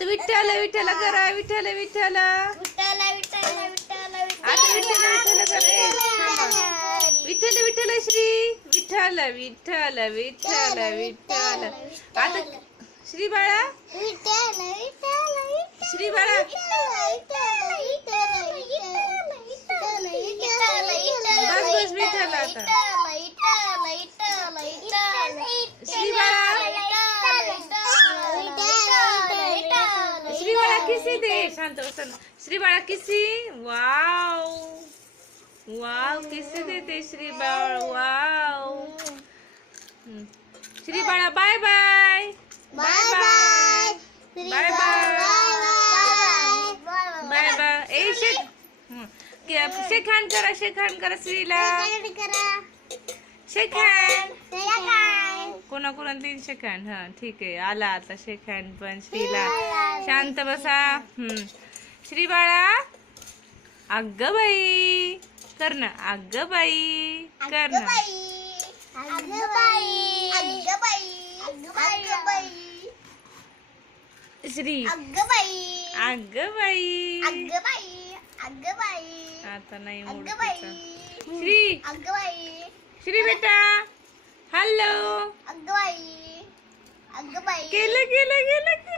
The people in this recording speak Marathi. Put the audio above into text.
आता विठ्ठल विठ्ठल करा, विठ्ठल विठ्ठल. आता विठ्ठल विठ्ठल करा. विठ्ठल विठ्ठल श्री विठ्ठल विठ्ठल विठ्ठल विठ्ठल. आता श्री बाळा, श्री बाळा. बस बस विठ्ठल. आता श्री बाळा, श्री बाळा किसी दे. शांत बस. श्री बाळा किसी. वाव वाव किसी देते श्री बाळ. वाव. श्री बाळा bye bye bye bye bye bye bye bye. ए शेक हँड करा, शेक हँड करा श्रीला. शेक हँड. कोणा तीन शेक हँड. हा ठीक आहे. आला आता शेक हँड पण श्रीला. शांत बसा. श्री बाळा. अग्ग बाई कर ना. अग्ग बाई कर ना. श्री अग्ग बाई. आता नाही श्री. श्री बेटा हॅलो. केलं केलं केलं.